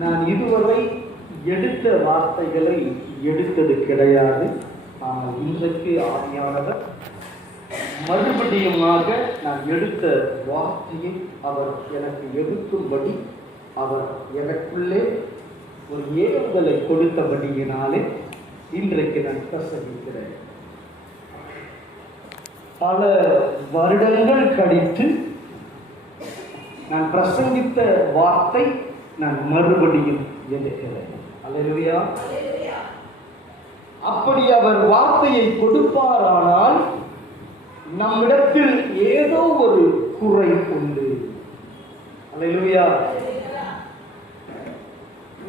நான் இதுவரை எடுத்த வார்த்தைகளை எடுத்தது கிடையாது. ஆனால் இன்றைக்கு ஆவியானவர் மறுபடியுமாக நான் எடுத்த வார்த்தையை அவர் எனக்கு எடுக்கும்படி அவர் எனக்குள்ளே ஒரு ஏவுதலை கொடுத்தபடியினாலே இன்றைக்கு நான் பிரசங்கிக்கிறேன். பல வருடங்கள் கழித்து நான் பிரசங்கித்த வார்த்தை நான் மறுபடியும் எடுக்கிறேன். அல்லேலூயா. அப்படி அவர் வார்த்தையை கொடுப்பாரானால் நம்மிடத்தில் ஏதோ ஒரு குறை உண்டு. அல்லேலூயா.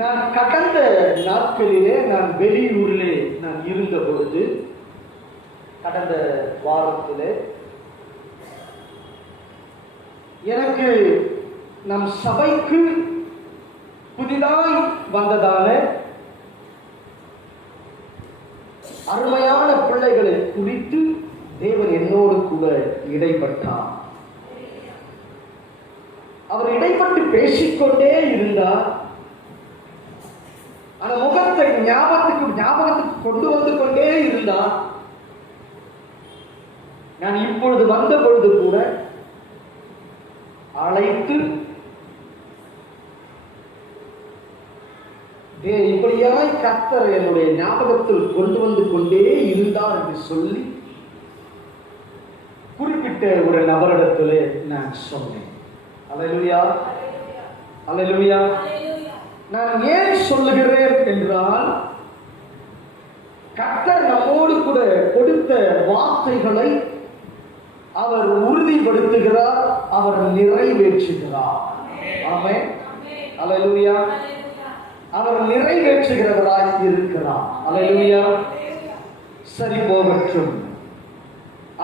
நான் கடந்த நாட்களிலே நான் வெளியூரிலே நான் இருந்த பொழுது, கடந்த வாரத்திலே எனக்கு நம் சபைக்கு புதிதாய் வந்ததான அருமையான பிள்ளைகளை குறித்து தேவன் என்னோடு கூட இடைப்பட்டார். அவர் இடைப்பட்டு பேசிக்கொண்டே இருந்தார். அந்த முகத்தை ஞாபகத்துக்கு கொண்டு வந்து கொண்டே இருந்தார். நான் இப்பொழுது வந்த பொழுது கூட அழைத்து இப்படியாய் கர்த்தர் என்னுடைய ஞாபகத்தில் கொண்டு வந்து கொண்டே இருந்தார் என்று சொல்லி குறிப்பிட்ட ஒரு நபரிடத்திலே நான் சொன்னேன். அல்லேலூயா, அல்லேலூயா. நான் ஏன் சொல்லுகிறேன் என்றால், கர்த்தர் நம்மோடு கூட கொடுத்த வார்த்தைகளை அவர் உறுதிப்படுத்துகிறார், அவர் நிறைவேற்றுகிறார். ஆமென். அல்லேலூயா. அவர் நிறைவேற்றுகிறவராய் இருக்கிறார். அல்லேலூயா. சரி, போகட்டும்.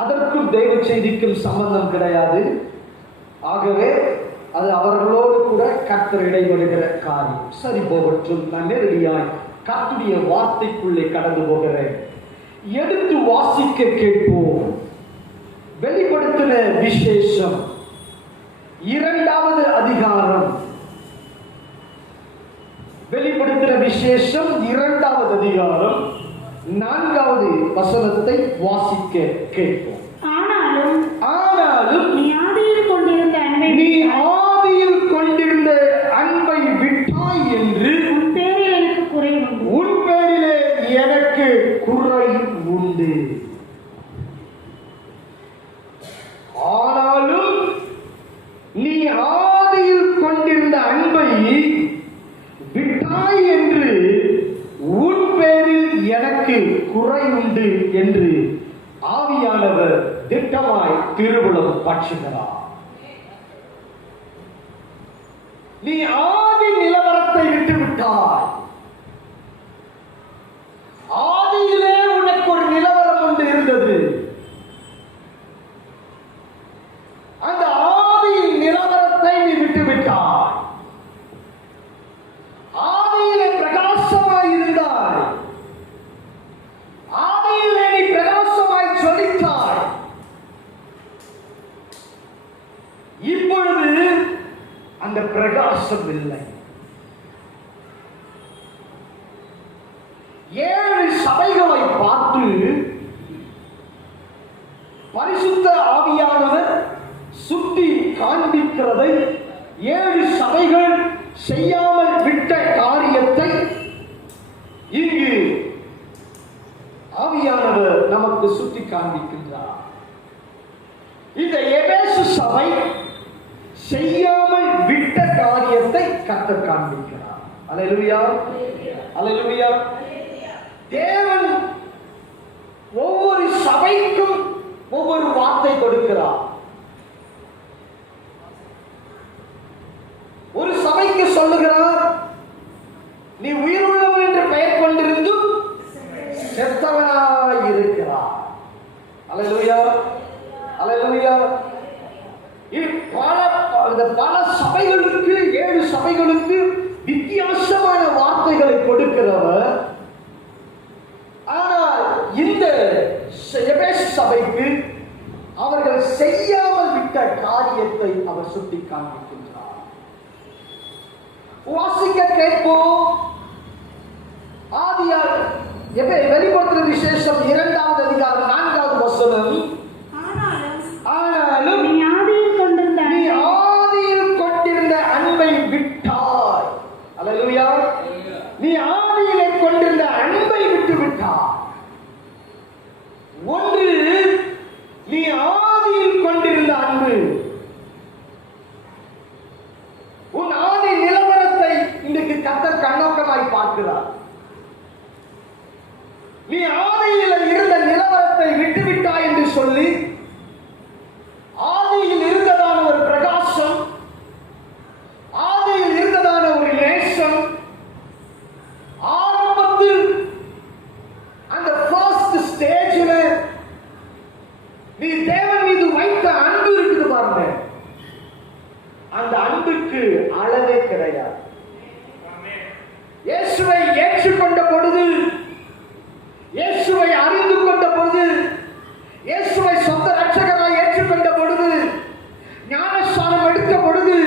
அதற்கும் தெய்வ செய்திக்கும் சம்பந்தம் கிடையாது. ஆகவே அது அவர்களோடு கூட கர்த்தர் இடைபடுகிற காரியம். சரி, போகட்டும். நான் நேரடியாய் கர்த்தருடைய வார்த்தைக்குள்ளே கடந்து போகிறேன். எடுத்து வாசிக்க கேட்போம். வெளிப்படுத்தின விசேஷம் 2வது அதிகாரம். வெளிப்படுத்தின விசேஷம் 2வது அதிகாரம் 4வது வசனத்தை வாசிக்க கேட்போம். ஆனாலும் நீ ஆதியில் கொண்டிருந்த அன்பை விட்டாய் என்று உன் பேரிலே எனக்கு குறை உண்டு. ஆனாலும் நீ ஆதியில் கொண்டிருந்த அன்பை விட்டாய் என்று உன் பேரில் எனக்கு குறை உண்டு என்று ஆவியானவர் திட்டமாய் திருவுளம் பற்றுகிறார். நீ ஆதி நிலவரத்தை விட்டுவிட்டாய். ஆதியிலே உனக்கு ஒரு நிலவரம் ஒன்று இருந்தது. அந்த ஆதி நிலவரத்தை நீ விட்டுவிட்டாய். ஆதியிலே பிரகாசமாய் இருந்தாய். ஆதியிலே நீ பிரகாசமாய் சொலித்தாய். இப்பொழுது அந்த பிரகாசம் இல்லை. 7 சபைகளை பார்த்து பரிசுத்த ஆவியானவர் சுட்டி காண்பிக்கிறதை, 7 சபைகள் செய்யாமல் விட்ட காரியத்தை இங்கு ஆவியானவர் நமக்கு சுட்டி காண்பிக்கின்றார். இந்த எபேசு சபை செய்யாமல் விட்ட காரியத்தை கர்த்தர் காண்பிக்கிறார். அல்லேலூயா, அல்லேலூயா. தேவன் ஒவ்வொரு சபைக்கும் ஒவ்வொரு வார்த்தை கொடுக்கிறார். ஒரு சபைக்கு சொல்லுகிறார், நீ உயிருள்ளவன் என்று பெயர் கொண்டிருந்தும் செத்தவனாய் இருக்கிறார். அல்லேலூயா, அல்லேலூயா. பல சபைகளுக்கு, 7 சபைகளுக்கு வித்தியாசமான வார்த்தைகளை கொடுக்கிறவர். ஆனால் இந்த எபேசு சபைக்கு அவர்கள் செய்யாமல் விட்ட காரியத்தை அவர் சுட்டி காண்பிக்கின்றார். வாசிக்க கேட்போம். ஆதியார் வெளிப்படுத்தின விசேஷம் 2வது அதிகாரம் 4வது வசனம். ஆனாலும் நீ ஆதியில் கொண்டிருந்த அன்பை விட்டாய். அல்லேலூயா. நீ ஆதியிலே கொண்டிருந்த அன்பை விட்டு விட்டாய். ஒன்று, நீ ஆதியில் கொண்டிருந்த அன்பு. உன் ஆதி நிலவரத்தை இன்றைக்கு கர்த்தர் கண்ணோக்கமாய் பார்க்கிறார். நீ ஆதியில் இருந்த நிலவரத்தை விட்டுவிட்டாய் என்று சொல்லி, ஆதியில் இருந்ததான ஒரு பிரகாசம், ஆதியில் இருந்ததான ஒரு நேசம், ஆரம்பத்தில் அந்த ஃபர்ஸ்ட் ஸ்டேஜ்ல நீ தேவன் மீது வைத்த அன்பு இருக்குது பாருங்க, அந்த அன்புக்கு அளவே கிடையாது. இயேசுவை ஏற்றுக்கொண்ட பொழுது, இயேசுவை அறிந்து கொண்ட பொழுது, இயேசுவை சொந்த ரட்சகராய் ஏற்றுக்கொண்ட பொழுது, ஞானஸ்நானம் எடுத்த பொழுது,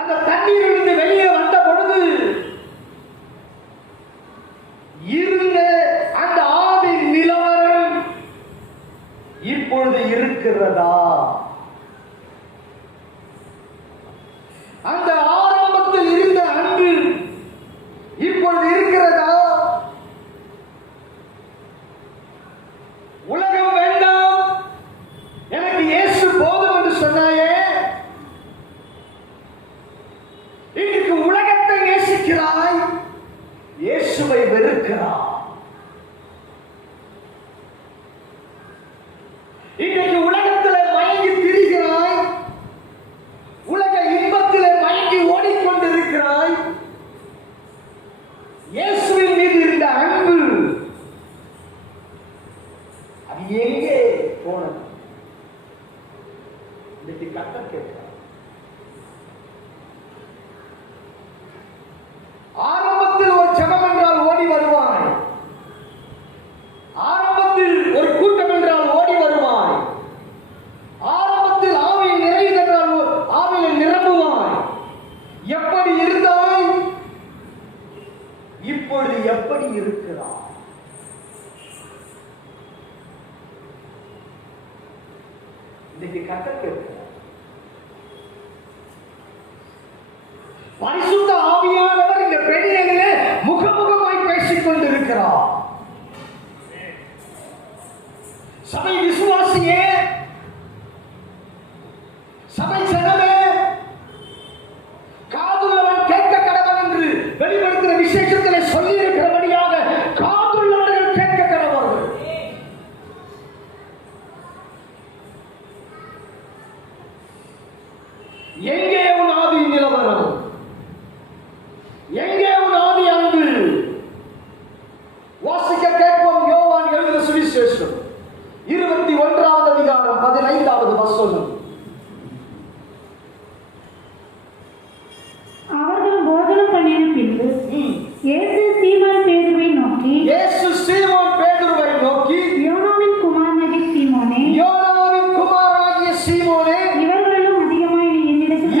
அந்த தண்ணீரிலிருந்து வெளியே வந்த பொழுது இருந்த அந்த ஆதி நிலவரம் இப்பொழுது இருக்கிறதா? அந்த ஆரம்பத்தில் இருந்த அன்பு இப்பொழுது இருக்கிறதா? உலகம் வேண்டாம், எனக்கு இயேசு போதும் என்று சொன்னாயே, இன்றைக்கு உலகத்தை நேசிக்கிறாய், இயேசுவை வெறுக்கிறாய். இன்றைக்கு உலகத்திலே மயங்கி திரிகிறாய், உலக இன்பத்திலே மயங்கி ஓடிக்கொண்டிருக்கிறாய். இயேசுவின் மீது இருந்த அன்பு அது எங்கே போனது? இன்னைக்கு கர்த்தர் கேட்கிறார். ஆரம்பத்தில் ஒரு ஜெபம் என்றால் ஓடி வருவாய், ஆரம்பத்தில் ஒரு கூட்டம் என்றால் ஓடி வருவாய், ஆரம்பத்தில் ஆவியில் நிறைவு என்றால் ஆவியில் நிரம்புவாய். எப்படி இருந்தாய்? இப்பொழுது எப்படி இருக்கிறாய்? இன்னைக்கு கர்த்தர் கேட்கிறார். பரிசுத்த ஆவியானவர் இந்த பெண்ணிலே முகமுகமாய் பேசிக் கொண்டிருக்கிறார். சபை விசுவாசியே, சபை ஜனமே, காதுள்ளவன் கேட்க கடவன் என்று வெளிப்படுத்துகிற விசேஷத்திலே சொல்லி இருக்கிறபடியாக காதுள்ளவர்கள் கேட்க கடவர்கள். எங்கே உன் ஆதி நிலவரம்? எங்கே உன் ஆதி அன்பு? வாசிக்க கேட்போம். யோவான் எழுதின சுவிசேஷம் 21வது அதிகாரம் 15வது வசனம். அவர்கள் போஜனம் பண்ணின பின்பு இயேசு சீமோன் பேதுருவை நோக்கி, யோனாவின் குமாரனாகிய சீமோனே, இவர்களிலும் அதிகமாய் நீ என்னிடத்தில்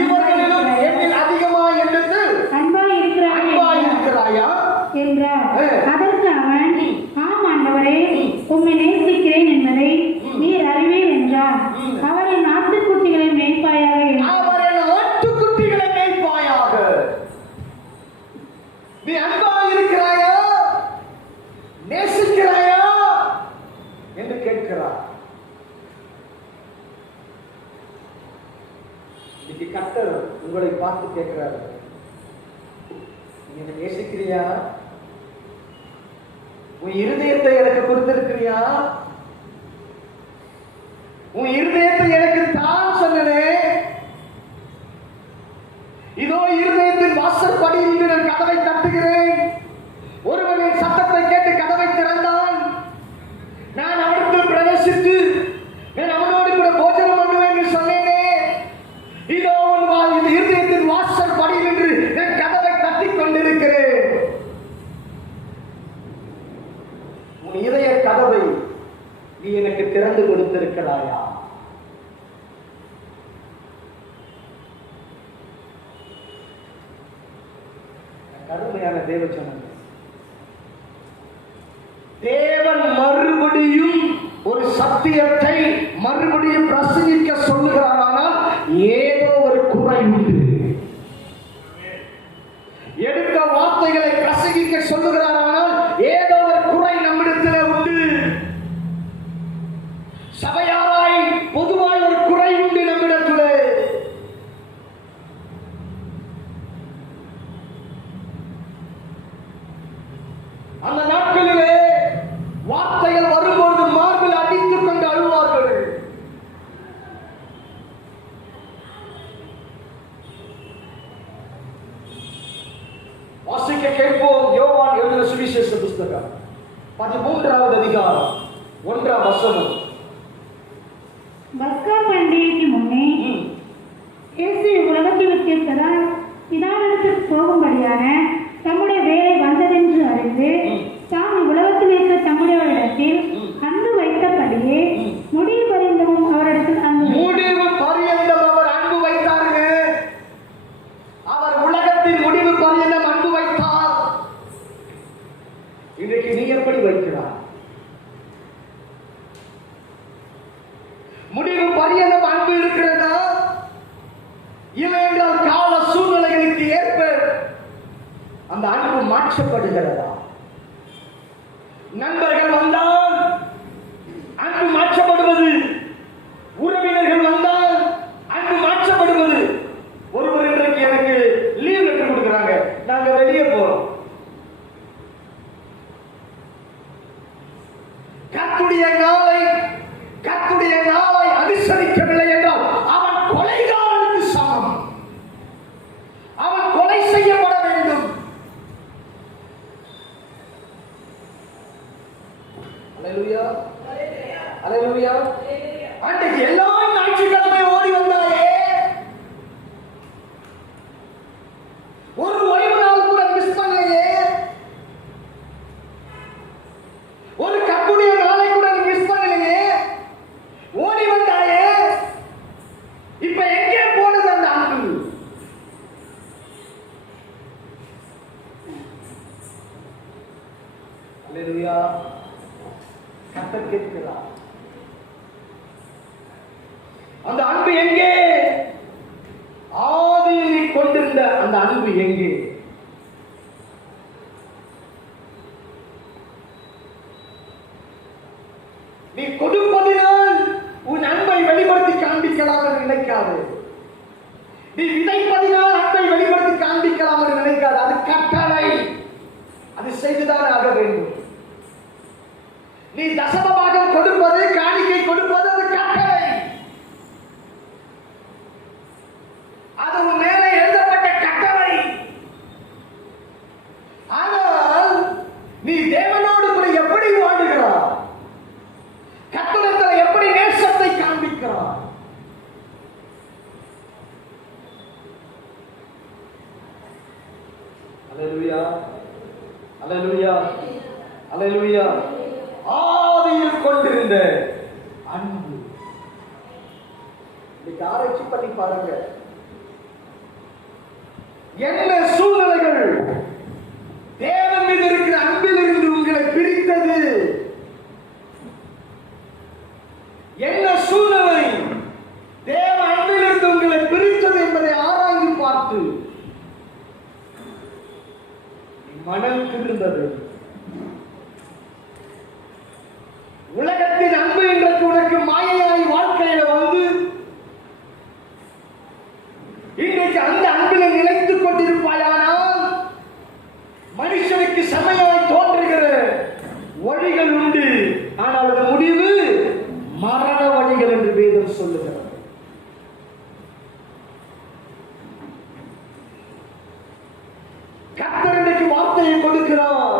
அன்பாய் இருக்கிறாயா என்றார். அதற்கு அவன், ஆம் ஆண்டவரே, உம்மை நேசிக்கிறேன் என்பதை நீர் அறிவீர் என்றார். அவரின் ஆட்டுக்குட்டிகளை மேய்ப்பாயாக நீ அன்பாய் இருக்கிறாயா, நேசிக்கிறாயா என்று கேட்கிறார். இன்னைக்கு கர்த்தர் உங்களை பார்த்து கேட்கிறார், நீங்க நேசிக்கிறியா? உன் இருதயத்தை எனக்கு கொடுத்திருக்கிறியா? உன் இருதயத்தை எனக்கு தான் சொன்னனே. இதோ இருதயத்தின் வாசற்படியில் இன்று நான் கதவை தட்டுகிறேன். ஒருவனின் சத்தத்தை கேட்டு கதவை திறந்தான், நான் அவனுக்குள் பிரவேசித்து நான் அவனோடு கூட போஜனம் பண்ணுவேன் என்று சொன்னேனே. இதோ உன் இருதயத்தின் வாசற்படியில் இன்று நான் கதவை தட்டிக் கொண்டிருக்கிறேன். உன் இதய கதவை நீ எனக்கு திறந்து கொடுத்திருக்கிறாயா? அருமையான தேவச்சனம். தேவன் மறுபடியும் ஒரு சத்தியத்தை மறுபடியும் பிரசங்கிக்க சொல்லுகிறாரானால் ஏதோ ஒரு குறை உண்டு. எடுத்த வார்த்தைகளை பிரசங்கிக்க சொல்லுகிறாரானால் ஏதோ ஒரு குறை நம்மிடத்தில் உண்டு. சபையாராய் பொதுவாய் ஒரு குறை உண்டு நம்மிடத்தில். அந்த நாட்களிலே வார்த்தைகள் வரும்போது மார்பில் அடித்துக் கொண்டு அழுவார்கள். வாசிக்க கேட்போம். யோவான் எழுதின சுவிசேஷ புஸ்தகம் 13வது அதிகாரம் 1ஆம் வசனம். பஸ்கா பண்டிகைக்கு முன்னே இயேசு உலகத்திற்கு பிதாவிடத்திற்கு போகும்படியான தம்முடைய வேலை வந்ததென்று அறிந்து தாம் உலகத்தில் இருக்க தம்முடையவரிடத்தில் அன்பு வைத்தபடியே முடிவு பரியந்தமும் அவரிடத்தில் முடிவு பரியந்தம் அவர் அன்பு வைத்தாருங்க. அவர் உலகத்தின் முடிவு பரியந்தம் அன்பு வைத்தார். இன்றைக்கு நீ எப்படி வைக்கிறார்? முடிவு பரியந்தம் அன்பு இருக்கிறதா? இல்லை என்றால் கால சூழ்நிலைகளுக்கு ஏற்ப அந்த அன்பு மாற்றப்படுகிறதா? நண்பர்கள் வந்தால் அன்பு மாற்றப்படுவது, உறவினர்கள் வந்தால் அன்பு மாற்றப்படுவது. ஒருவர் இன்றைக்கு எனக்கு லீவ் லெட்டர் கொடுக்குறாங்க, நாங்க வெளியே போறோம். கர்த்தருடைய நாளை அனுசரிக்கவில்லை என்றால் அவன் கொலைகாரனுக்கு சமம். அவன் கொலை செய்யப்பட வேண்டும். அல்லேலூயா, அல்லேலூயா. அன்றைக்கு எல்லா ஞாயிற்றுக்கிழமை ஓடி வந்தாயே, ஒரு ஓய்வு நாள் கூட மிஸ் பண்ணலையே, ஒரு கர்த்தருடைய நாளை கூட மிஸ் பண்ணலையே, ஓடி வந்தாயே. இப்ப எங்கே போனது அந்த அன்பு? அல்லேலூயா. கர்த்தர் கேட்கிறார், அந்த அன்பு எங்கே? ஆதியில் கொண்டிருந்த அந்த அன்பு எங்கே? நீ கொடுப்பதினால் உன் அன்பை வெளிப்படுத்தி காண்பிக்கலாம் என்று நினைக்காது. நீ விதைப்பதினால் அன்பை வெளிப்படுத்தி காண்பிக்கலாம் என்று நினைக்காது. அது கட்டளை, அது செய்துதான் ஆக வேண்டும். நீ தசமமாக கொடுப்பது, காணிக்கை கொடுப்பது, அது கட்டளை. அது உன் மேலே எழுதப்பட்ட கட்டளை. ஆனால் நீ தேவனோடு கூட எப்படி வாழுகிறாய்? கர்த்தரிடத்தில் எப்படி நேசத்தை காண்பிக்கிறாய்? அல்லேலூயா, அல்லேலூயா, அல்லேலூயா. ஆதியில் கொண்டிருந்த அன்பு. இன்னைக்கு ஆராய்ச்சி பண்ணி பாருங்க, என்ன சூழ்நிலைகள் தேவன் மீது இருக்கிற அன்பில் இருந்து உங்களை பிரித்தது? என்ன சூழ்நிலை தேவ அன்பில் இருந்து உங்களை பிரித்தது என்பதை ஆராய்ந்து பார்த்து மனம் திருந்தது. உலகத்தின் அன்பு இன்றைக்கு உனக்கு மாயையாய் வாழ்க்கையில வந்து இன்றைக்கு அந்த அன்பில் நிலைத்துக் கொண்டிருப்பாயானால் மனுஷனுக்கு செமையாய் தோன்றுகிற வழிகள் உண்டு. ஆனால் அது முடிவு மரண வழிகள் என்று வேதம் சொல்லுகிறது. கர்த்தர் இன்றைக்கு வார்த்தையை கொடுக்கிறார்.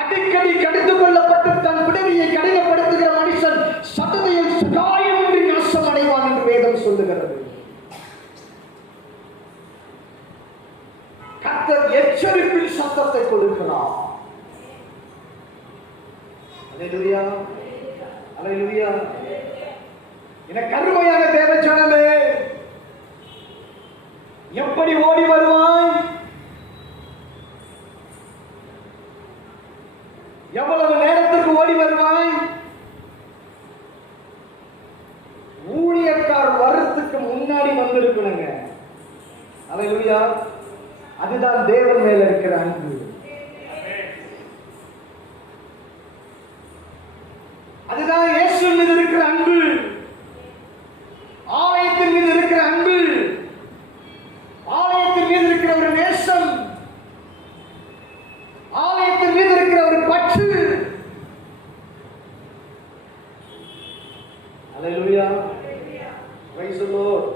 அடிக்கடி கடித்துக் கொள்ளப்பட்டு தன் விடுதியை கடினப்படுத்துகிற மனுஷன் சததையில் சுகாயமின்றி நாசம் அடைவான் என்று வேதம் சொல்லுகிறது. கர்த்தர் எச்சரிப்பின் சத்தத்தை கொடுக்கிறார். அல்லேலூயா, அல்லேலூயா. எனக்கு அருமையான தேவ ஜனமே, எப்படி ஓடி வருவோம்? வந்திருக்கணுங்க. அல்லேலூயா. அதுதான் தேவன் மேல இருக்கிற அன்பு. அதுதான் இயேசு மீது இருக்கிற அன்பு, ஆலயத்தின் மீது இருக்கிற அன்பு, ஆலயத்தின் மீது இருக்கிற ஒரு நேசம், ஆலயத்தின் மீது இருக்கிற ஒரு பற்று. அல்லேலூயா. Praise the lord.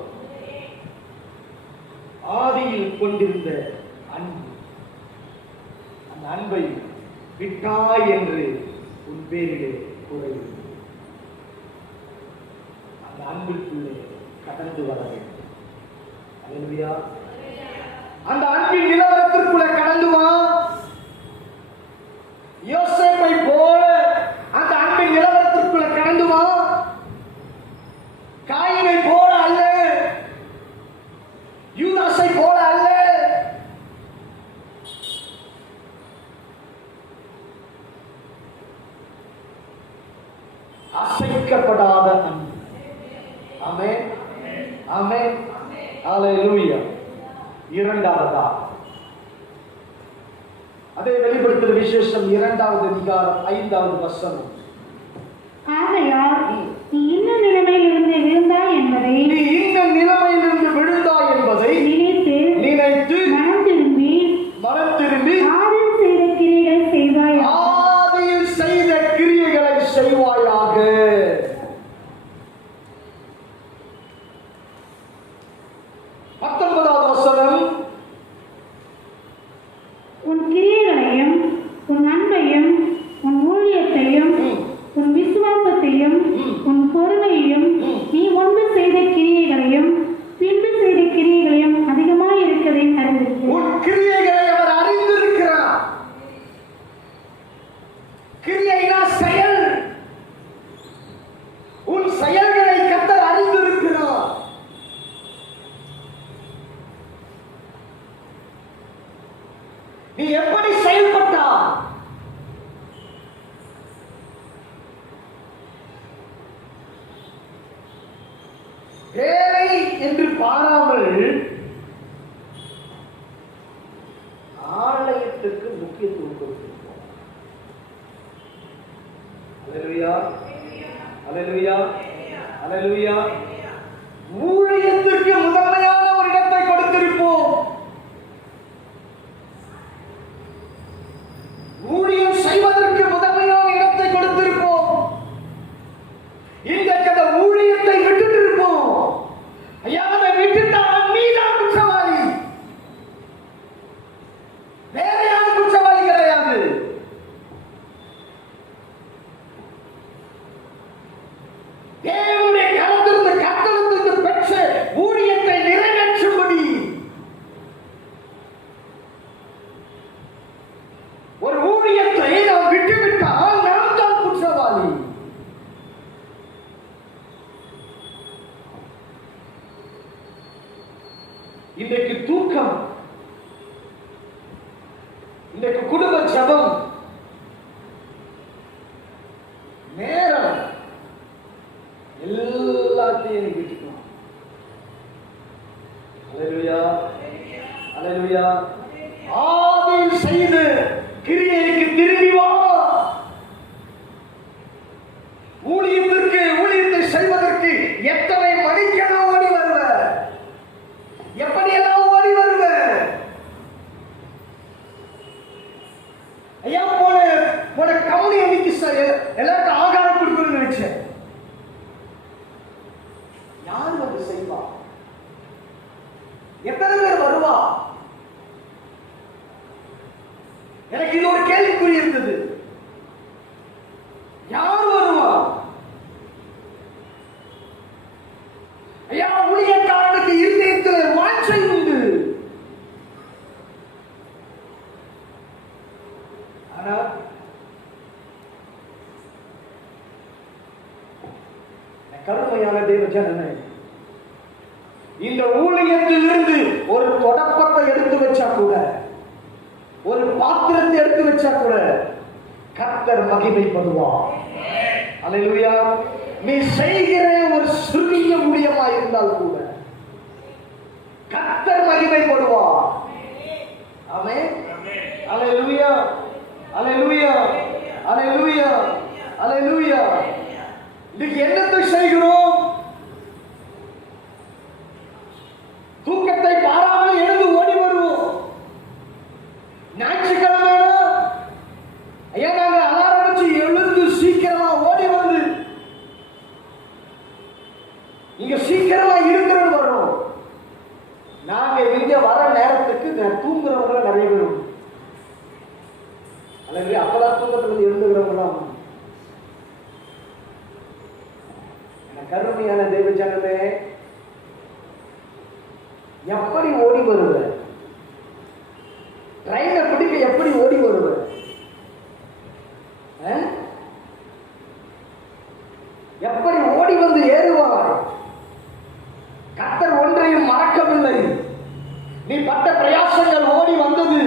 ஆதியில் கொண்டிருந்த அன்பு, அந்த அன்பை விட்டாய் என்று உன் பேரிலே கூறவில்லை. அந்த அன்பிற்குள்ளே கடந்து வர வேண்டும். அல்லேலூயா. அந்த அன்பின் நிலவரத்திற்குள்ளே கடந்து வா. யோசேப்பை போல அந்த அன்பின் நிலவரத்திற்குள்ளே கடந்து வா. காயினை போல அல்ல, யூதாசை போல அல்ல. அசைக்கப்படாத அன்பு. ஆமென், ஆமென், ஹல்லேலூயா. இரண்டாவதா அதை வெளிப்படுத்துகிற விசேஷம் 2வது அதிகாரம் 5வது வசனம். ஆகையால் நீ இந்த நிலைமையிலிருந்து விழுந்தாய் என்பதை நீ இந்த நிலைமையிலிருந்து விழுந்தாய் என்பதை நினைத்து மனம் திரும்பி ஆதியில் செய்த கிரியைகளை செய்வாயாக. ஆதியில் செய்த கிரியைகளை செய்வாயாக. பத்தொன்பதாவது வசனம். உன் கிரியைகளையும் உன் அன்பையும் உன் ஊழியத்தையும் உன் விசுவாசத்தையும் உன் பொறுமையையும் நீ முன்பு செய்த கிரியைகளையும் பின்பு செய்த கிரியைகளையும் அதிகமாய் இருக்கிறதை அறிந்திருக்கிறேன். உன் கிரியைகளை அவர் அறிந்திருக்கிறார். கிரியைனா செயல். உன் செயல்களை கர்த்தர் அறிந்திருக்கிறார். நீ எப்படி செயல்பட்டா? வேலை என்று பாராமல் ஆலயத்துக்கு முக்கியத்துவம் கொடுத்திருப்போம். அல்லேலூயா, அல்லேலூயா, அல்லேலூயா. ஊழியத்திற்கு முதன்மையான ஒரு இடத்தை கொடுத்திருப்போம். ஊழியம் செய்வதற்கு முதன்மையான இடத்தை கொடுத்திருப்போம். இன்றைக்கு அந்த ஊழியத்தை விட்டுட்டு இருப்போம். ஐயா, அதை விட்டுட்டா நீதான் குற்றவாளி, வேற யாரும் குற்றவாளி கிடையாது. தேவனுடைய கரத்திலிருந்து கர்த்தரிடமிருந்து பெற்ற ஊழியத்தை நிறைவேற்றும்படி ஒரு ஊழியத்தை நாம் விட்டுவிட்டால் நாம் தான் குற்றவாளி. இன்றைக்கு தூக்கம், இன்றைக்கு குடும்ப ஜெபம், நேரம் எல்லாத்தையும் விட்டுட்டோம். அல்லேலூயா, அல்லேலூயா. ஆதியில் செய்த கிரியைக்கு திரும்பி வா. ஊழியத்தை செய்வதற்கு எத்தனை மணிக்கெல்லாம் ஓடி வருவ, எப்படியெல்லாம் ஓடி வருவ. ஐயா, போன கவனி அன்னைக்கு எல்லாருக்கும் ஆகாரம் கொடுக்கணும்னு நினைச்சேன். யாரு வந்து செய்வா? எத்தனை பேர் வருவா? எனக்கு இது ஒரு கேள்விக்குறி இருந்தது. யார் வருவா? ஐயா, ஊழியக்காரனுக்கு இருதயத்தில் வாஞ்சை உண்டு. ஆனா கருமையான தேவ ஜனமே, இந்த ஊழியத்தில் இருந்து ஒரு தொடப்பத்தை எடுத்து வச்சா கூட, ஒரு பாத்திரத்தை எடுத்து வச்சா கூட கர்த்தர் மகிமைப்படுவார். அல்லேலூயா. நீ செய்கிற ஒரு சிறிய ஊழியமா இருந்தால் கூட கர்த்தர் மகிமைப்படுவார். ஆமென். அல்லேலூயா, அல்லேலூயா, அல்லேலூயா, அல்லேலூயா. இன்னைக்கு என்னத்தை செய்கிறோம்? தூக்கத்தை பாராமல் எழுந்து ஓடி வருவோம். ஞாயிற்றுக்கிழமை ஐயா நாங்க அலாரம் வச்சு எழுந்து சீக்கிரமா ஓடி வந்து இங்க சீக்கிரமா இருக்கிறது வரும். நாங்க இங்க வர நேரத்துக்கு தூங்குறவங்க நிறைய பேர் உண்டு. அல்லது அப்பதான் தூக்கத்துல இருந்து எழுந்துகிறவங்களாம் உண்டு. கருமையான தெய்வ ஜனமே, எப்படி ஓடி வருவ? ட்ரெயினை பிடிக்க எப்படி ஓடி வருவ? எப்படி ஓடி வந்து ஏறுவார்? கர்த்தர் ஒன்றையும் மறக்கவில்லை. நீ பட்ட பிரயாசங்கள் ஓடி வந்தது,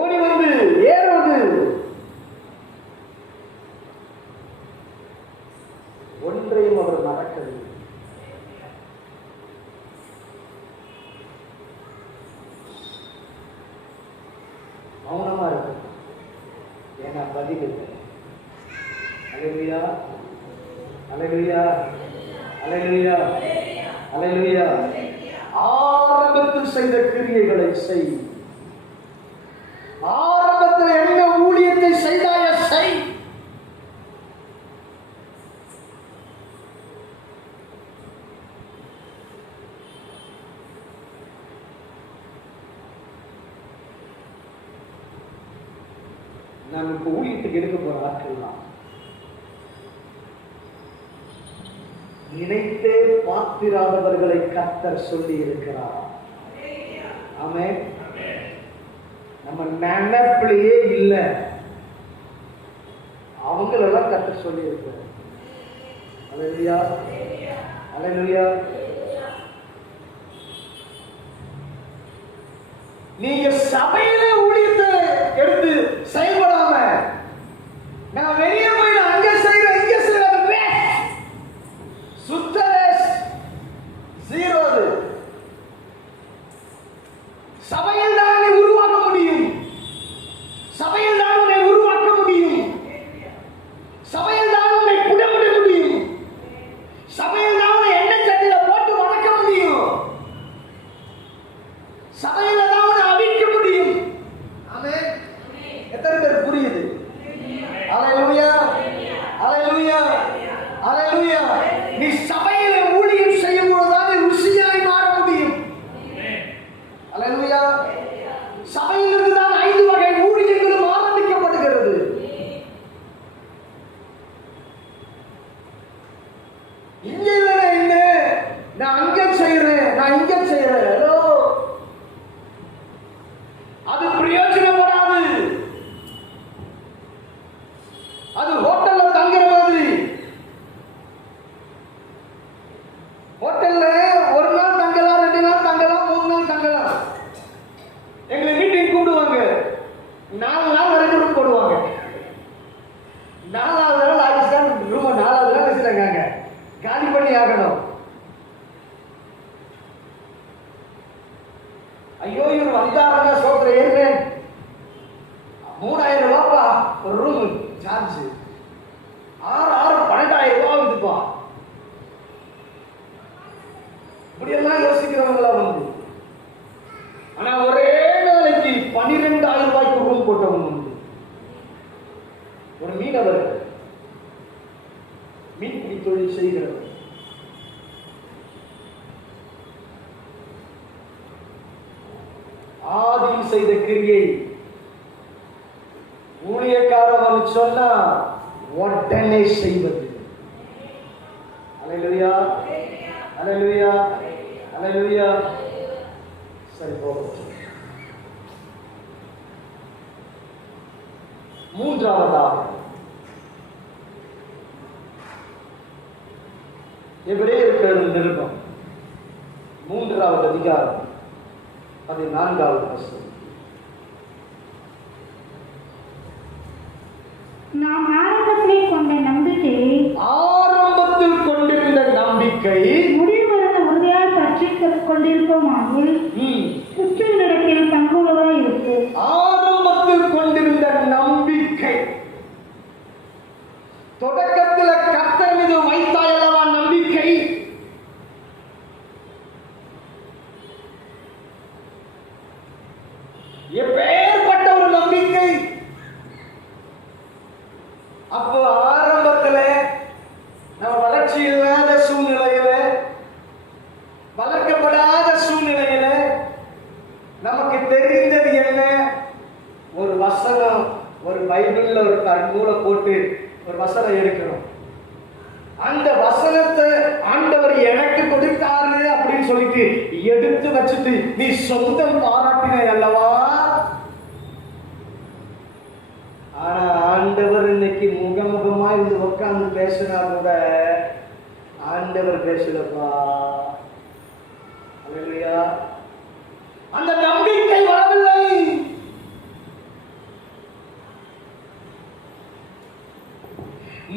ஓடி வந்து ஏறுவது ஒன்றையும் அவர் மறக்கவில்லை. மௌனமா இருக்கு, ஏன்னா பதில் இல்லை. அல்லேலூயா, அல்லேலூயா, அல்லேலூயா, அல்லேலூயா. ஆரம்பத்தில் செய்த கிரியைகளை செய். ஆரம்பத்தில் என்ன ஊழியத்தை செய்தாய செய். நான் இப்ப ஊழியத்துக்கு எடுக்க போற ஆட்கள் தான் நினைத்தே பார்த்திராதவர்களை கர்த்தர் சொல்லி இருக்கிறார். ஆமென். நம்ம நினைப்பிலேயே இல்ல, அவங்களெல்லாம் கர்த்தர் சொல்லி இருக்கிறார். அல்லேலூயா, அல்லேலூயா. நீங்க சபையில ஊழியத்தை எடுத்து செயல்படாம நான் வெளியே போய் அங்க செய்யறேன் இங்க செய்யறேன் சுத்த ஜீரோ. சபையில் தான் உன்னை உருவாக்க முடியும். சபையில் தான் உன்னை உருவாக்க முடியும். சபையில் தான் உன்னை புடமிட முடியும். சபையில் தான் உன்னை எண்ணெய் சட்டியில போட்டு வளர்க்க முடியும். சபையில தான் உன்னை அவிக்க முடியும். ஆமென். எத்தனை பேர் புரியுது? அல்லேலூயா, அல்லேலூயா, அல்லேலூயா. நீ சபையில ஊழியம் செய்யும் பொழுதுதான் ருசியாய் மாற முடியும். அல்லேலூயா. சபையிலிருந்து தான் 5 வகை ஊழியங்களும் ஆரம்பிக்கப்படுகிறது. இங்க இல்ல என்ன, நான் அங்க செய்யறேன், நான் இங்க செய்யறேன். அது பிரயோஜனப்படாது. அது ஹோட்டல்ல தங்குற மாதிரி. ஹோட்டல்ல ஒரு நாள் தங்கலாம், 2 நாள் தங்கலாம், 3 நாள் தங்கலாம். எங்களை மீட்டிங் கூப்பிடுவாங்க, 4 நாள் வரைக்கும் ரூம் போடுவாங்க. 4வது நாள் ஆகிடுச்சா ரூம் 4வது நாள் வச்சுட்டாங்க, காலி பண்ணி ஆகணும். ஐயோ இவர் வந்தாருங்க சோதனை ஏறுவேன், 3000 ரூபாப்பா ஒரு ரூம் சார்ஜ், 6 12,000 ரூபாய் இதுப்பா. இப்படியெல்லாம் யோசிக்கிறவங்களா வந்து. ஆனா ஒரே நாளைக்கு 12,000 ரூபாய்க்கு ரூம் போட்டவங்க உண்டு. ஒரு மீனவர், மீன்பிடி தொழில் செய்கிறவர். ஆதியில் செய்த கிரியை ஊழியக்காரன் சொன்னா உடனே செய்வது. அல்லேலூயா, அல்லேலூயா, அல்லேலூயா. சரி போகட்டும். 3வது எபிரேயர் நிருபம் 3வது அதிகாரம் 14வது வசனம். நாம் ஆரம்பத்திலே கொண்ட நம்பிக்கையை ஆரம்பத்தில் கொண்டிருந்த நம்பிக்கை முடிவு வரை உறுதியாய் கொண்டிருப்போமாகில் கிறிஸ்துவனிடத்தில் தங்குவதாய் இருக்கு. ஆரம்பத்தில் கொண்டிருந்த நம்பிக்கை, தொடக்கத்தில் கர்த்தர் மீது வைத்தாயல்லவா நம்பிக்கை, எப்பேற்பட்ட ஒரு நம்பிக்கை. அப்போ ஆரம்பத்தில் நம்ம வளர்ச்சி இல்லாத சூழ்நிலையில, வளர்க்கப்படாத சூழ்நிலையில நமக்கு தெரிந்தது என்ன? ஒரு வசனம், ஒரு பைபிள்ல ஒரு நூலை போட்டு ஒரு வசனம் எடுக்கணும். அந்த வசனத்தை ஆண்டவர் எனக்கு கொடுத்தாரு அப்படின்னு சொல்லிட்டு எடுத்து வச்சுட்டு நீ சொந்தம் பாராட்டின அல்லவா? ஆனா ஆண்டவர் இன்னைக்கு முகமுகமா இருந்து உட்கார்ந்து பேசினா கூட ஆண்டவர் பேசலப்பா. அல்லேலூயா. அந்த நம்பிக்கை வரவில்லை.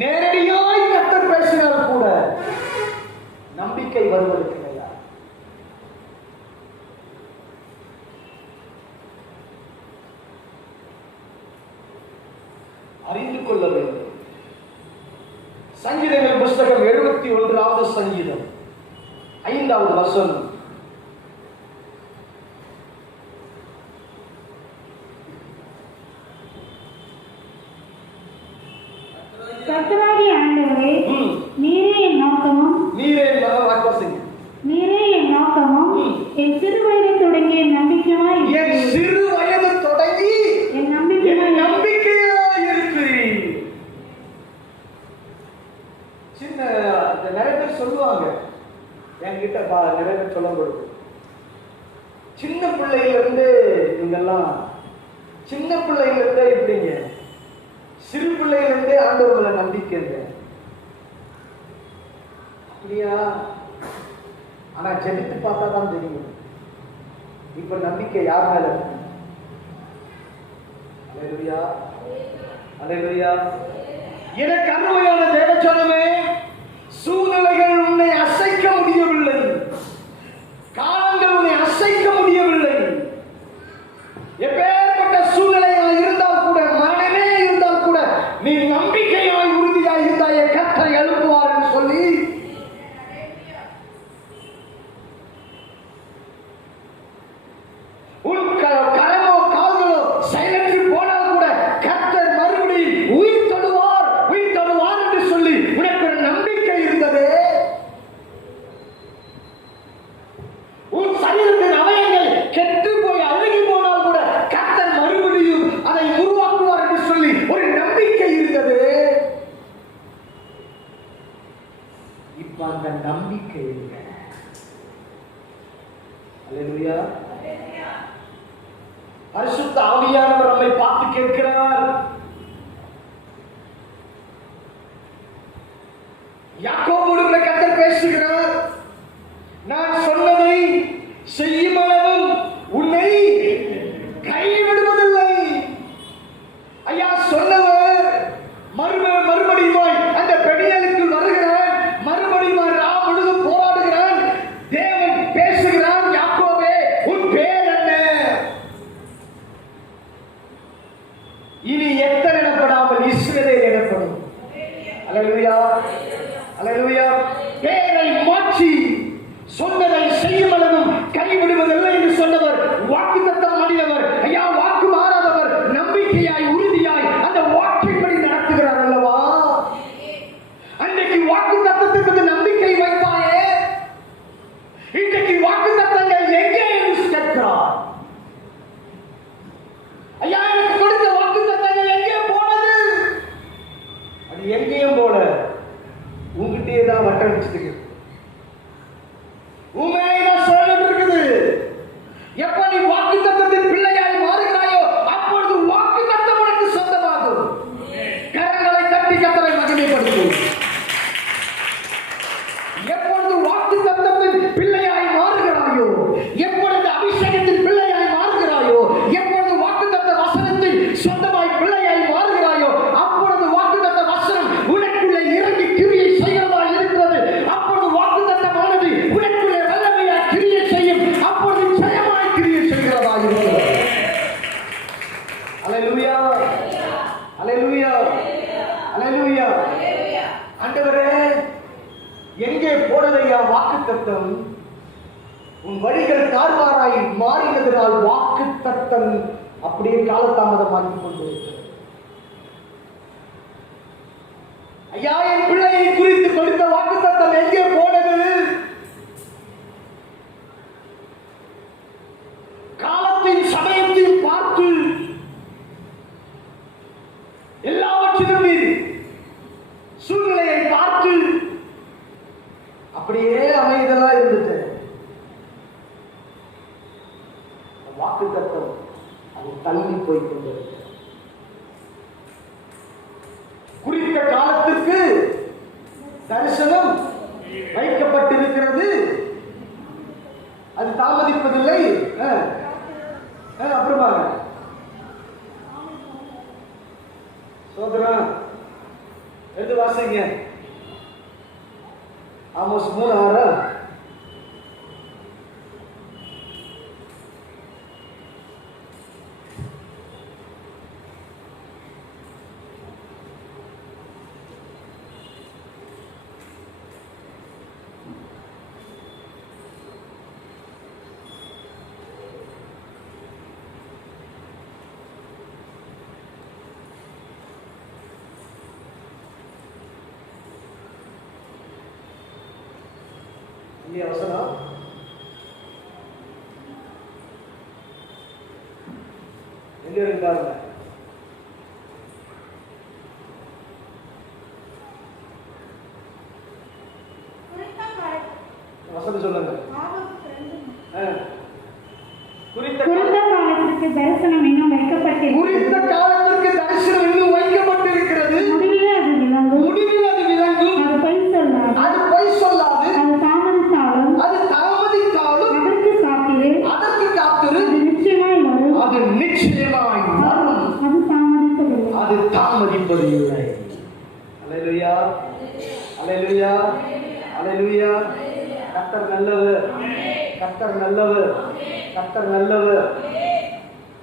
நேரடியாய் கர்த்தர் பேசினார் கூட நம்பிக்கை வருவதற்கு இல்லையா? அறிந்து கொள்ள வேண்டும். சங்கீதங்கள் புஸ்தகம் 71வது சங்கீதம் 5வது வசனம். கர்த்தராகிய ஆண்டவரே, நீரே என் நோக்கமும் நீரே வாக்குவாசிங்க. நீரே என் நோக்கமும் என் சிறு வயது தொடங்கி என் நம்பிக்கையாய் என் சிறு வயது தொடங்கி என் நம்பிக்கையாய் இருக்கிறீர். சின்ன நிறைய பேர் சொல்லுவாங்க, என்கிட்ட நிறைய பேர் சொல்ல கொடுக்கும், சின்ன பிள்ளையில இருந்து நீங்கெல்லாம் சின்ன பிள்ளையில இருந்தே இப்படிங்க, சிறு பிள்ளையில இருந்தே ஆண்டவர்களை நம்பிக்கை. அப்படியா? ஆனா ஜெபித்து பார்த்தா தான் தெரியும் இப்ப நம்பிக்கை யார் மேல இருக்கு. அல்லேலூயா, அல்லேலூயா. எனக்கு அருமையான தேவஜனமே, சூழ்நிலைகள் உன்னை அசைக்க முடியவில்லை, காலங்கள் உன்னை அசைக்க முடியவில்லை. எப்பேற்பட்ட சூழ்நிலையாக இருந்தால் கூட, மரணமே இருந்தால் கூட, நீ நம்பிக்கையாய் உறுதியாய் இருந்தாயே கர்த்தர் எழுப்புவார் என்று சொல்லி உன் கரமோ கால்களோ செயலற்று போனால் கூட கர்த்தர் மறுபடியும் உயிர் தருவார் என்று சொல்லி உனக்கு ஒரு நம்பிக்கை இருந்தது. உன் சரீரத்தின் அவயங்கள் கெட்டு போய் அழுகி போனால் கூட கர்த்தர் மறுபடியும் அதை உருவாக்குவார் என்று சொல்லி ஒரு நம்பிக்கை இருந்தது. இப்ப அந்த நம்பிக்கை இல்லை. அல்லேலூயா. பரிசுத்த ஆவியானவர் நம்மை பார்த்து கேட்கிறார். யாக்கோபோடு கர்த்தர் பேசுகிறார். நான் சொன்னதை செய்யும் அளவும் உன்னை கைவிடுவதில்லை. ஐயா சொன்னவர் மறுபடியும் அந்த பெணியலுக்கு வருகிறான், மறுபடியும் ரா முழுதும் போராடுகிறான். தேவன் பேசுகிறான், யாக்கோபே உன் பேர் என்ன? இனி எத்தனை எனப்படாமல் இஸ்ரவேல் எனப்படும். அல்லேலூயா, அல்லேலூயா. பேரை மாற்றி சொன்னதை செய்யும் அளவும் கைவிடுவதில்லை என்று சொன்னவர் வாக்குத்தத்தம் பண்ணினவர். ஐயா, வாக்கு மாறாதவர், நம்பிக்கையாய் உறுதியாய் அந்த வாக்கின்படி நடத்துகிறார் அல்லவா? அன்றைக்கு வாக்குத்தத்தத்திற்கு நம்பிக்கை வைப்பாயே, இன்றைக்கு வாக்குத்தத்தங்கள் எங்கே என்று கேட்கிறார். ஐயா, எனக்கு கொடுத்த வாக்குத்தத்தங்கள் எங்கே போனது? அது எங்கேயும் போல உங்ககிட்டயே தான் வட்டடிச்சுட்டு உண்மைதான் சொல்லிட்டு இருக்குது. எப்ப நீ வாக்குத்தத்தத்தின் பிள்ளையாய் மாறுகிறாயோ அப்பொழுது வாக்குத்தத்தம் உனக்கு சொந்தமாகும். கரங்களை தட்டி கர்த்தரை மகிமைப்படுத்தும். எப்பொழுது வாக்குத்தத்தத்தின் பிள்ளையாய் மாறுகிறாயோ, எப்பொழுது அபிஷேகத்தின் பிள்ளையாய் மாறுகிறாயோ, எப்பொழுது வாக்குத்தத்த வசனத்தின் சொந்தமாய் பிள்ளையாய் மாறுகிறாயோ, அப்பொழுது வாக்குத்தத்த வசனம் உனக்குள்ளே இறங்கி கிரியை செய்கிறதா இருக்கிறது. அப்பொழுது வாக்குத்தத்தமானது உனக்குள்ளே வல்லமையாய் கிரியை செய்ய எங்கே போனதையா வாக்குத்தத்தம்? உன் வழிகள் தார்மாராய் மாறினதனால் வாக்குத்தத்தம் அப்படியே காலதாமதமாகி கொண்டிருக்கிறது. ஐயா, என் பிள்ளையை குறித்து கொடுத்த வாக்குத்தத்தம் எங்கே போனது? காலத்தின் சமயத்தையும் பார்த்து எல்லாவற்றிலும் சூழ்நிலையை பார்த்து அப்படியே அமைதலா இருந்துட்டு வாக்குத்தத்தம் அது தள்ளி போய் கொண்டிருக்கிறது. குறித்த காலத்திற்கு தரிசனம் வைக்கப்பட்டிருக்கிறது, அது தாமதிப்பதில்லை. அப்புறமா சோதரா எடுத்து வாசிங்க. ஆமோஸ் 3:6. அவசரம் எங்க இருந்தாங்க? வசனம் சொல்லுங்க. குறித்த காலத்திற்கு தரிசனம் இன்னும் வைக்கப்பட்டிருக்கிறது. குறித்த காலத்திற்கு தரிசனம் இன்னும் வைக்கப்பட்டிருக்கிறது. முடிவில் அது விளங்கும். முடிவில் அது விளங்கும். அது பொய் சொல்லாது. அது பொய் சொல்லாது. அது தாமதித்தாலும் அதற்கு காத்திரு. அது நிச்சயமாய் வரும். அது நிச்சயமாய் வரும். அது தாமதிப்பதில்லை. அல்லேலூயா, அல்லேலூயா, அல்லேலூயா. கர்த்தர் நல்லவர், கர்த்தர் நல்லவர், கர்த்தர் நல்லவர்.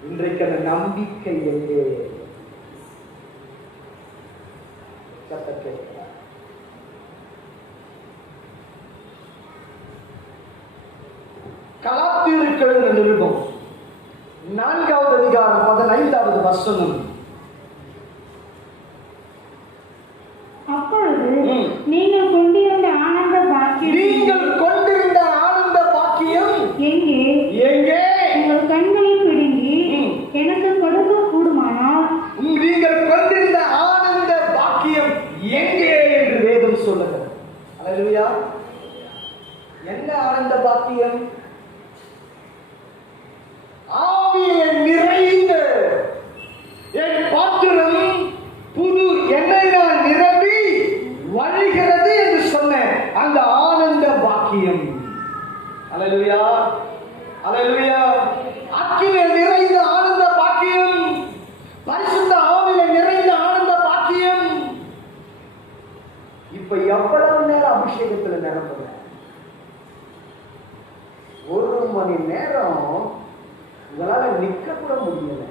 இன்றைக்கு அந்த நம்பிக்கை எங்கே? சத்தம் கேட்கிறார். கலாத்தியருக்கு எழுதின நிருபம் 4வது அதிகாரம் 15வது வசனம். அப்பொழுது நீங்கள் கொண்டிருந்த ஆனந்த பாக்கியம் எங்கே உங்கள் கண்களை பிடுங்கி எனக்கு கொடுக்க கூடுமானால் நீங்கள் கொண்டிருந்த ஆனந்த பாக்கியம் எங்கே என்று வேதம் சொல்லுகிறது. அல்லேலூயா. என்ன ஆனந்த பாக்கியம்? ஆவியை நிறைந்த என் பாத்திரம் புது எண்ணெயினால் நிரம்பி வழிகிறது என்று சொன்ன அந்த ஆனந்த பாக்கியம். அல்லேலூயா, அல்லேலூயா. அக்கினியில் நிறைந்த ஆனந்த பாக்கியம், பரிசுத்த ஆவியில நிறைந்த ஆனந்த பாக்கியம். இப்ப எவ்வளவு நேரம் அபிஷேகத்துல நிரம்புற? 1 மணி நேரம் உங்களால நிக்க கூட முடியல.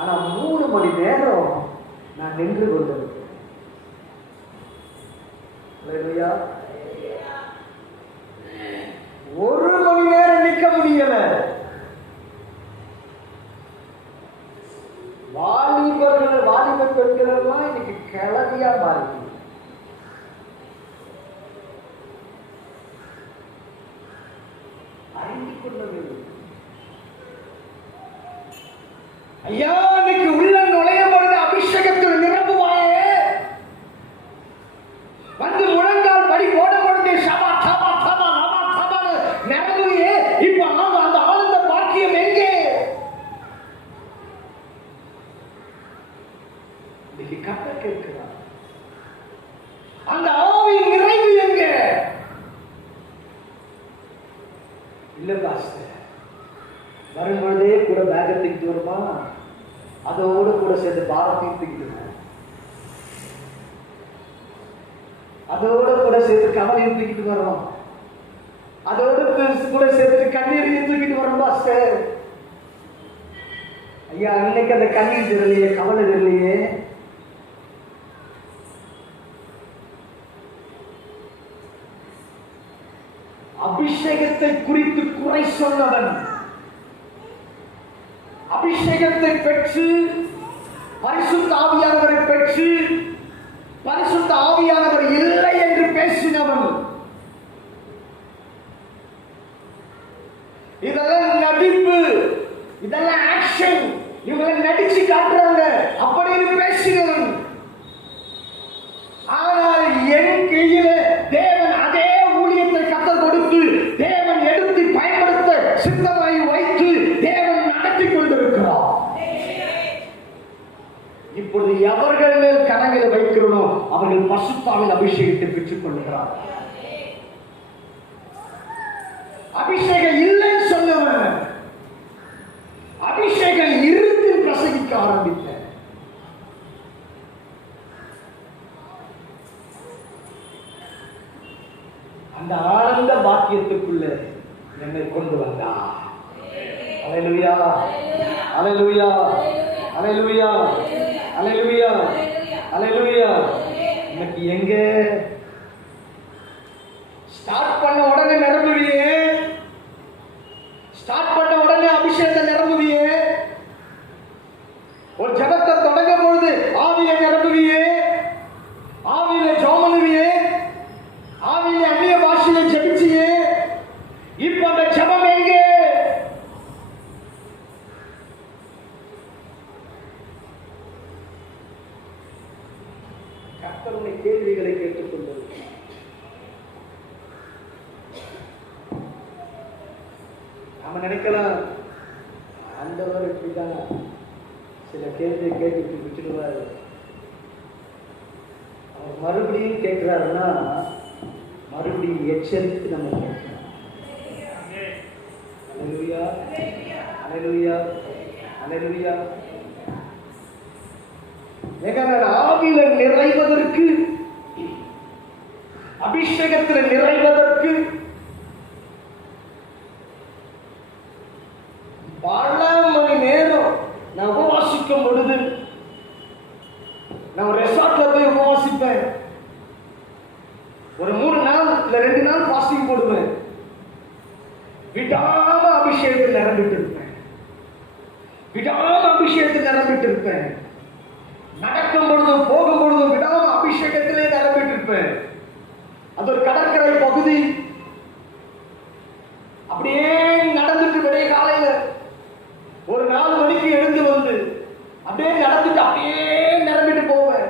ஆனா 3 மணி நேரம் நான் நின்று கொண்டிருக்கிறேன். அல்லேலூயா. 1 மணி நேரம் நிக்க முடியல. வாலிப பெண்களெல்லாம் இன்னைக்கு கிளவியா மாறி அறிந்து கொள்ளவில்லை. ஐயா, இன்னைக்கு உள்ள நுழையப்படுது அபிஷேகத்தில் நிரம்புவாயே. வந்து முழங்கால் படி போட பொழுது சபா சபா சபா நபா சபான்னு நிரம்புவியே. இப்ப அந்த ஆனந்த பாக்கியம் எங்கே? இன்னைக்கு கட்ட கேட்கிறார். அந்த ஆவியின் நிறைவு எங்கே? இல்ல பாஸ்டர், வரும்பொழுதே கூட பேக தூக்கிட்டு வருமா, அதோடு கூட சேர்ந்து பாரத்தையும் தூக்கிட்டு வருவோம், அதோட கூட சேர்த்து கவலையும் தூக்கிட்டு வருவோம், அதோடு கூட சேர்த்து கண்ணீரையும் தூக்கிட்டு வரோம் பாஸ்டர். ஐயா, இன்னைக்கு அந்த கண்ணீர் தெரியலையே, கவலை தெரியலையே. அபிஷேகத்தை குறித்து குறை சொன்னவன் அபிஷேகத்தை பெற்று பரிசுத்த ஆவியானவரை பெற்று பரிசுத்த ஆவியானவர் இல்லை என்று பேசினவன். இதெல்லாம் நடிப்பு, இதெல்லாம் ஆக்ஷன், இவங்களை நடிச்சு காட்டுறாங்க அப்படின்னு பேசினவன். ஆனால் என் கையில தேவன் அதே ஊழியத்தை கத்தர் கொடுத்து தேவன் எடுத்து பயன்படுத்த சித்தமாய் வைத்து தேவன் நடத்தி கொண்டிருக்கிறார். இப்பொழுது எவர்கள் மேல் கனங்களை வைக்கிறோம் அவர்கள் பரிசுத்தாவின் அபிஷேகத்தை பெற்றுக் கொள்கிறார். அபிஷேகம் இல்லைன்னு சொன்னவன் அபிஷேகம் இருந்து பிரசங்கிக்க ஆரம்பித்த. அந்த ஆனந்த பாக்கியத்துக்குள்ள என்னை கொண்டு வந்தார். அல்லேலூயா, அல்லேலூயா, அல்லேலூயா, அல்லேலூயா, அல்லேலூயா. இன்னைக்கு எங்க ஸ்டார்ட் பண்ண உடனே நிரம்புவியே, ஸ்டார்ட் பண்ண உடனே அபிஷேகத்தை நிரம்புவியே, ஒரு ஜபத்தை தொடங்கும் பொழுது ஆவியில நிரம்புவியே, ஆவியில ஜெபமுவியே, ஆவியில அந்நிய பாஷையில ஜெபிச்சியே. இப்ப அந்த ஜெபம் எங்கே? கர்த்தருடைய கேள்விகளை கேட்டுக்கொண்டது. நாம நினைக்கலாம் ஆண்டவர் இப்படிதான் சில கேள்வியை கேட்டு விட்டுடுவாரு. அவர் மறுபடியும் கேட்கிறாருன்னா மறுபடியும் எச்சரித்து நம்ம கேட்கணும். அல்லேலூயா, அல்லேலூயா, அல்லேலூயா. ஆவியில நிறைவதற்கு, அபிஷேகத்தில் நிறைவதற்கு பல மணி நேரம் நான் உபவாசிக்கும் பொழுது நான் ரெசார்ட்ல போய் உபவாசிப்பேன். ஒரு 3 நாள் இல்ல 2 நாள் பாஸ்டிங் போடுவேன். விடாம அபிஷேகத்தில் நிரம்பிட்டு இருப்பேன், விடாம அபிஷேகத்தில் நிரம்பிட்டு இருப்பேன். நடக்கும் பொழுதும் போகும் பொழுதும் விடாம அபிஷேகத்திலே நிரம்பிட்டு இருப்பேன். அது ஒரு கடற்கரை பகுதி. அப்படியே நடந்துட்டு விடைய காலையில ஒரு 4 மணிக்கு எழுந்து வந்து அப்படியே நடந்துட்டு அப்படியே நிரம்பிட்டு போவேன்.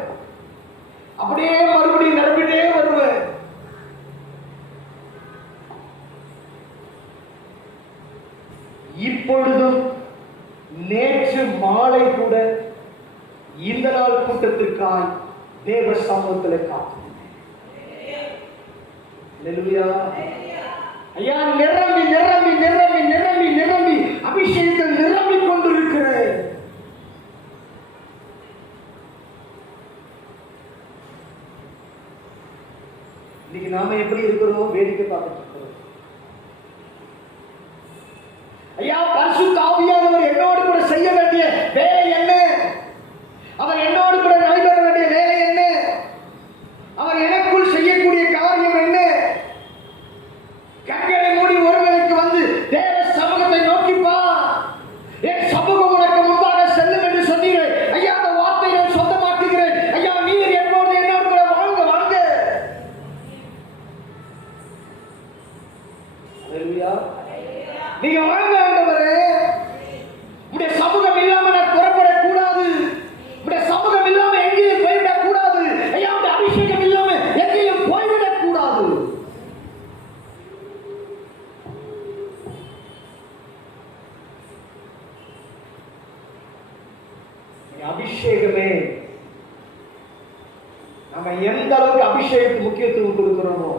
அப்படியே மறுபடியும் நிரம்பிட்டே வருவேன். இப்பொழுதும் நேற்று மாலை கூட இந்த நாள் கூட்டத்திற்காய் தேவ சமூகத்தில் காத்திருந்தேன். அல்லேலூயா. ஐயா, நிரம்பி நிரம்பி நிரம்பி நிரம்பி நிரம்பி அபிஷேகத்தில் நிரம்பிக் கொண்டிருக்கிறேன். இன்னைக்கு நாம எப்படி இருக்கிறோம் வேடிக்கை பார்த்துட்டு இருக்கிறோம். ஐயா, பரிசுத்த ஆவியானவர் என்னோடு கூட செய்ய வேண்டிய வேலை என்ன? அவர் என்னோடு கூட நடைபெற வேண்டிய வேலை என்ன? அவர் எனக்குள் செய்யக்கூடிய காரியம் என்ன? கண்களை மூடி ஒருவனுக்கு வந்து தேவ சமூகத்தை நோக்கிப்பா, என் சமூகம் உனக்கு முன்பாக செல்லும் என்று சொன்னீர்கள். ஐயா, அந்த வார்த்தையை நான் சொந்தமாக்குகிறேன். ஐயா, நீர் என்னோடு என்னோடு கூட வாங்க வாங்க. அல்லேலூயா. நீங்க வாங்க ஆண்டவரே. உடைய சமூகம் இல்லாம நான் புறப்படக்கூடாது. உடைய சமூகம் இல்லாம எங்கேயும் போய்விடக் கூடாது. ஐயா, உடைய அபிஷேகம் இல்லாம எங்கேயும் போய்விடக் கூடாது. அபிஷேகமே நம்ம எந்த அளவுக்கு அபிஷேகத்துக்கு முக்கியத்துவம் கொடுக்கிறோமோ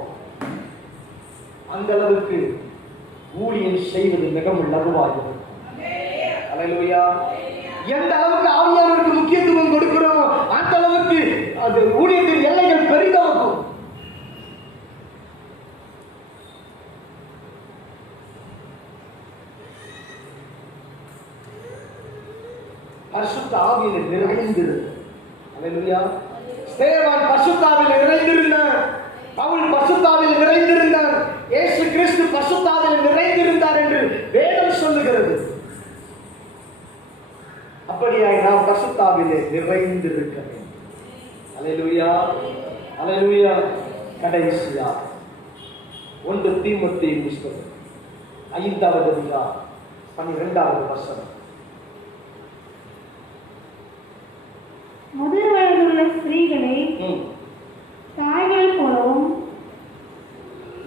அந்த அளவுக்கு ஊழியம் செய்வது மிகவும் லகுவாகும். அல்லேலூயா. எந்த அளவுக்கு ஆவியானவருக்கு முக்கியத்துவம் கொடுக்கிறோமோ அந்த அளவுக்கு அது ஊழியத்தின் எல்லைகள் பெரிதாகும். பரிசுத்த ஆவியில் நிறைந்திரு. அல்லேலூயா. ஸ்தேவான் பரிசுத்த ஆவியில் நிறைந்திருந்தார். பவுல் பரிசுத்த ஆவியில் நிறைந்திருந்தார். இயேசு கிறிஸ்து பரிசுத்தாவியில் நிறைந்திருந்தார் என்று வேதம் சொல்லுகிறது. அப்படியாய் நாம் பரிசுத்தாவிலே நிறைந்திருக்க வேண்டும். அல்லேலூயா, அல்லேலூயா. கடைசியா 1 தீமோத்தேயு புத்தகம் 5வது அதிகாரம் 12வது வசனம். முதிர் வயதுள்ள ஸ்திரீகளை தாய்கள் போலவும்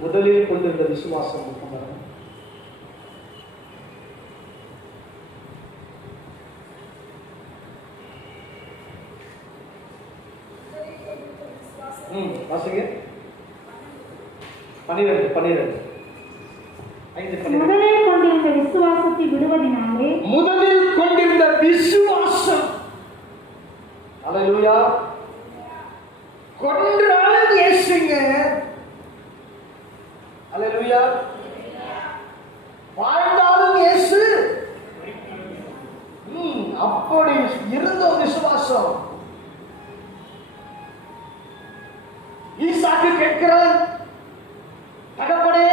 முதலில் கொண்டிருந்த விசுவாசம் முக்கியமான வாசிங்க 12 முதலில் கொண்டிருந்த விசுவாசத்தை விடுவதினாலே முதலில் கொண்டிருந்த விசுவாசம், அல்லேலூயா, கொன்றாலும் இயேசுங்க, அல்லேலூயா, வாழ்ந்தாலும் இயேசு. அப்படி இருந்த விசுவாசம். ஈசாக்கு கேட்கிறான், தகப்பனே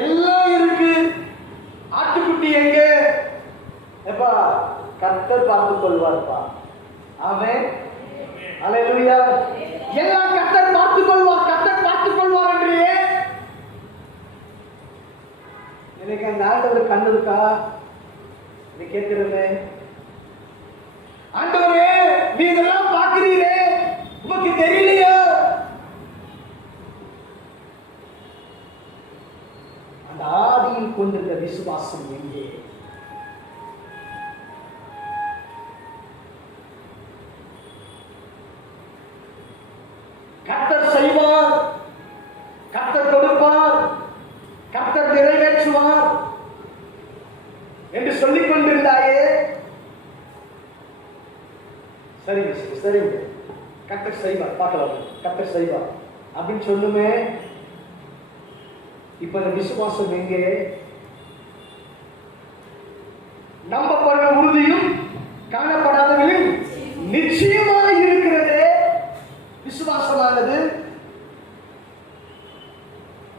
எல்லாம் இருக்கு, ஆட்டுக்குட்டி எங்க? எப்பா கர்த்தர் பார்த்துக் கொள்வார்ப்பா. ஆமென், அல்லேலூயா. எல்லாம் கர்த்தர் பார்த்துக் கொள்வார், கர்த்தர் பார்த்துக் கொள்வார் என்றே எனக்கு அந்த ஆண்டவர் கண்ணு இருக்கா? நீ கேட்கிறே, ஆண்டவரே நீ இதெல்லாம் பார்க்கிறீரே, உனக்கு தெரியலையா? அந்த ஆதியில் கொண்டிருந்த விசுவாசம் எங்கே? கர்த்தர் செய்வார், கர்த்தர் கொடுப்பார், கர்த்தர் நிறைவேற்றுவார் என்று சொல்லிக் கொண்டிருந்தாயே. சரிங்க சரிங்க, கர்த்தர் செய்வார், பார்க்கலாம், கர்த்தர் செய்வார் அப்படின்னு சொல்லுமே. இப்ப அந்த விசுவாசம் எங்கே? நம்பப்படுற உறுதியும் காணப்படாதவர்களும் நிச்சயமாக இருக்கிறது விசுவாசமானது.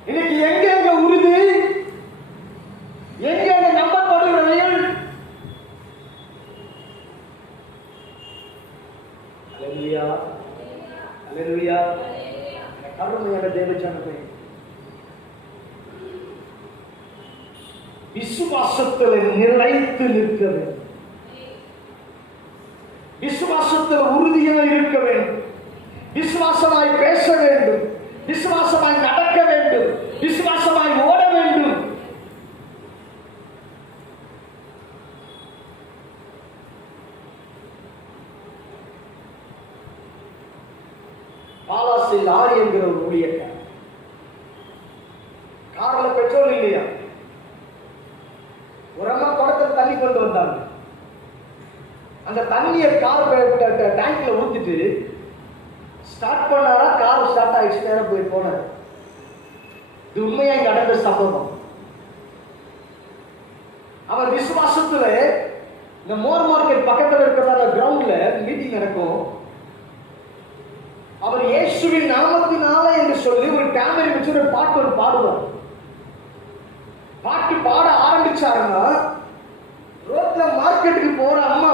இன்னைக்கு எங்க உறுதி, எங்க நம்பப்படுகிறவர்கள்? அல்லேலூயா, அல்லேலூயா. கருணையான தேவஜனமே, விசுவாசத்தில் நிலைத்து நிற்க வேண்டும், விசுவாசத்தில் உறுதியாக இருக்க வேண்டும், விசுவாசமாய் பேச வேண்டும், விசுவாசமாய் நடக்க வேண்டும், விசுவாசமாய் ஓட வேண்டும். பாலாசில் ஆரி என்கிற ஒரு ஊழியக்காரர், கார்ல பெட்ரோல் இல்லையா, ஒரு அம்மா குடத்தில் தண்ணி கொண்டு வந்தாங்க. அந்த தண்ணியை கார் டேங்க்ல ஊத்திட்டு ஸ்டார்ட் பண்ணாரா, கார் ஸ்டார்ட் ஆயிடுச்சு, நேரம் போய் போனார். இது உண்மையா நடந்த சம்பவம். அவர் விசுவாசத்துல இந்த மோர் மார்க்கெட் பக்கத்துல இருக்கிற கிரவுண்ட்ல மீட்டிங் நடக்கும். அவர் இயேசுவின் நாமத்தினால என்று சொல்லி ஒரு கேமரா வச்சு ஒரு பாட்டு பாடுவார். பாட்டு பாட ஆரம்பிச்சாருன்னா ரோட்ல மார்க்கெட்டுக்கு போற அம்மா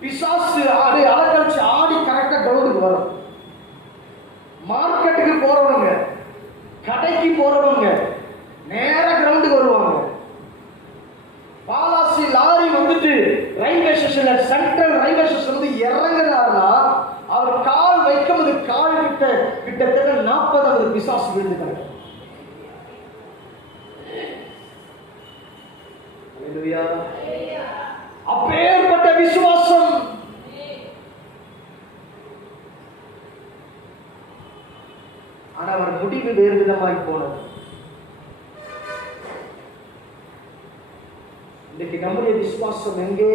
பிசாசு ஆடி அலக்கழிச்சு ஆடி கரெக்டா கிரவுண்டுக்கு வரும். மார்க்கெட்டுக்கு போறவங்க, கடைக்கு போறவங்க நேர கிரவுண்டுக்கு வருவாங்க. பாலாசி லாரி வந்துட்டு ரயில்வே ஸ்டேஷன்ல, சென்ட்ரல் ரயில்வே ஸ்டேஷன் வந்து இறங்குறாருன்னா அவர் கால் வைக்கும் அது கால் கிட்டத்தட்ட 40 பிசாசு விழுந்து கிடக்கும். அப்பேற்பட்ட விசுவாசம். ஆனா அவர் முடிவு வேறு விதமாய் போனது. இன்னைக்கு நம்முடைய விசுவாசம் எங்கே?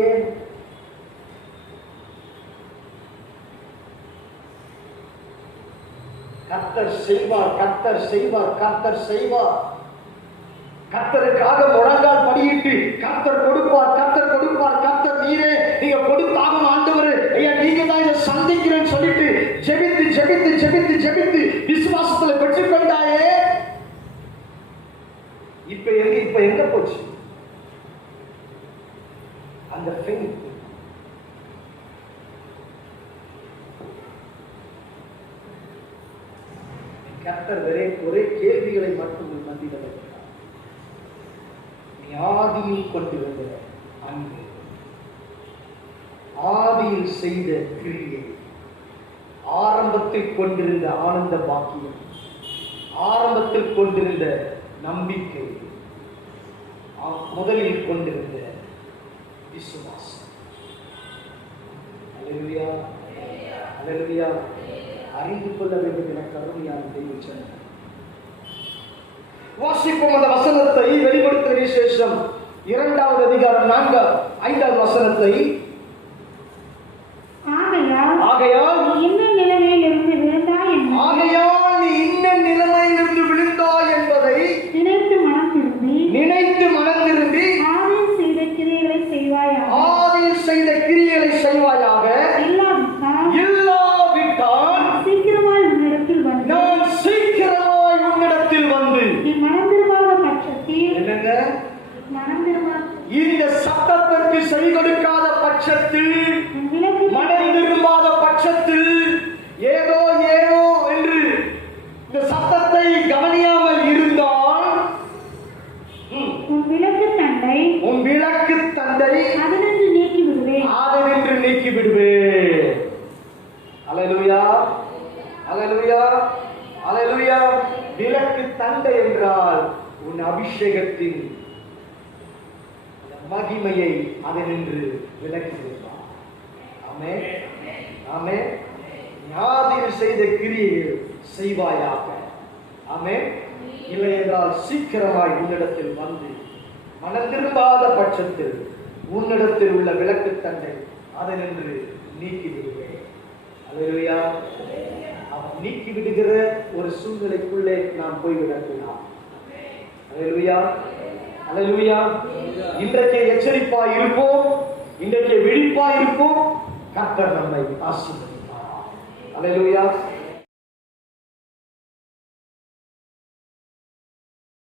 கர்த்தர் செய்வார், கர்த்தர் செய்வார், கர்த்தர் செய்வார். கர்த்தருக்காக முழங்கால் படியிட்டு கர்த்தர் கொடுப்பார், கர்த்தர் கொடுப்பார், கர்த்தர் நீரே நீங்க கொடுத்தாகும் ஆண்டவரே, ஐயா நீங்க தான் இதை சந்திக்கிறேன்னு சொல்லிட்டு ஜெபித்து ஜெபித்து ஜெபித்து ஜெபித்து விசுவாசத்துல பெற்றுக்கொண்டு எங்க போச்சு அந்த faith? கர்த்தர் ஒரே கேள்விகளை மட்டும் மத்தியில் வைக்கிறார். நீ ஆதியில் கொண்டிருந்த அன்பு, ஆதியில் செய்த கிரியை, ஆரம்பத்தில் கொண்டிருந்த ஆனந்த பாக்கியம், ஆரம்பத்தில் கொண்டிருந்த நம்பிக்கை, முதலில் கொண்டிருந்த விசுவாசம். அல்லேலூயா, அல்லேலூயா. அறிந்து கொள்ள வேண்டும் என கருணையான தெய்வம் சொன்னார். வாசிப்போம் அந்த வசனத்தை. வெளிப்படுத்தின விசேஷம் 2வது அதிகாரம் 4-5வது வசனத்தை. ஆகையால் நீ இன்ன நிலைமையிலிருந்து விழுந்தாய் என்பதை நினைத்து மனம் திரும்பி ஆதியில் செய்த கிரியைகளை செய்வாயாக. இல்லாவிட்டால் நான் சீக்கிரமாய் உன்னிடத்தில் வந்து என்னங்க இந்த சத்தத்திற்கு செவி கொடுக்காத பட்சத்தில், மனம் திரும்பாத பட்சத்தில், ஏதோ என்று இந்த சத்தத்தை கவனியாமல் இருந்தால் உன் விளக்கு தண்டை அதனின்று நீக்கி விடுவேன். அல்லேலூயா, அல்லேலூயா, அல்லேலூயா. விளக்கு தண்டை என்றால் உன் அபிஷேகத்தின் மகிமையை அதனின்று விலக்கி விடுவார். ஆமென், ஆமென். ஆதியில் செய்த கிரியையை செய்வாயாக. ஆமென். இல்லை என்றால் சீக்கிரமாய் உன்னிடத்தில் வந்து, மனம் திரும்பாத பட்சத்தில் உன்னிடத்தில் உள்ள விளக்கு தண்டை அதனின்று நீக்கி விடுவேன். அல்லேலூயா. அவன் நீக்கி விடுகிற ஒரு சூழ்நிலைக்குள்ளே நாம் போய்விடக்கூடாது. அல்லேலூயா, அல்லேலூயா. இன்றைக்கு எச்சரிப்பாய் இருப்போம், இன்றைக்கு விழிப்பாய் இருப்போம். கர்த்தர் நம்மை ஆசீர்வதிப்பார். அல்லேலூயா.